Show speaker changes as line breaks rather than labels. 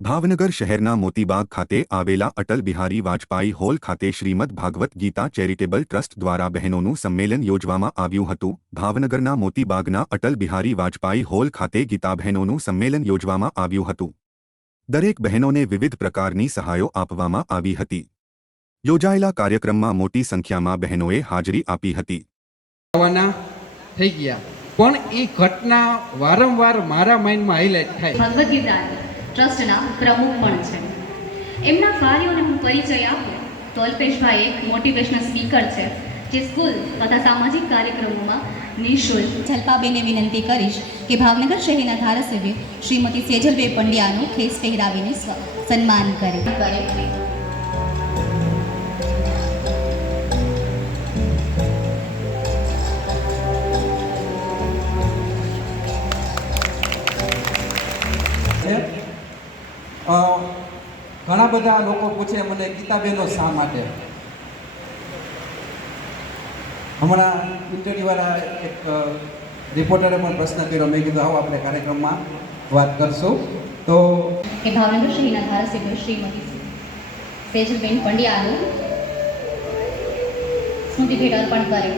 ભાવનગર શહેરના મોતીબાગ ખાતે આવેલા અટલ બિહારી વાજપાઈ હોલ ખાતે શ્રીમદ ભાગવત ગીતા ચેરિટેબલ ટ્રસ્ટ દ્વારા બહેનોનું સંમેલન યોજવામાં આવ્યું હતું. ભાવનગરના મોતીબાગના અટલ બિહારી વાજપાઈ હોલ ખાતે ગીતા બહેનોનું સંમેલન યોજવામાં આવ્યું હતું. દરેક બહેનોને વિવિધ પ્રકારની સહાયો આપવામાં આવી હતી. યોજાયેલા કાર્યક્રમમાં મોટી સંખ્યામાં બહેનોએ હાજરી આપી હતી.
થઈ ગયા. પણ એ ઘટના વારંવાર મારા માઇન્ડમાં હાઇલાઇટ થાય.
ટ્રસ્ટના પ્રમુખ પણ છે. એમના કાર્યોને હું પરિચય આપું, તો અલ્પેશભાઈ એક મોટિવેશનલ સ્પીકર છે, જે સ્કૂલ તથા સામાજિક કાર્યક્રમોમાં નિઃશુલ્ક
જલ્પાબેને વિનંતી કરીશ કે ભાવનગર શહેરના ધારાસભ્ય શ્રીમતી સેજલબેન પંડ્યાનું ખેસ પહેરાવીને સન્માન કરે કરે.
ઘણા બધા લોકો પૂછે મને ગીતાબેનો શા માટે? હમણાં ઇન્ટરવ્યુવાળા એક રિપોર્ટરે પણ પ્રશ્ન કર્યો. મેં કીધું, આવો આપણે કાર્યક્રમમાં વાત કરશું. તો
કે ભાવનગર શહેરના ધારાસભ્ય શ્રીમતી સેજલબેન પંડ્યાનું સ્મૃતિ ભેટ અર્પણ કરે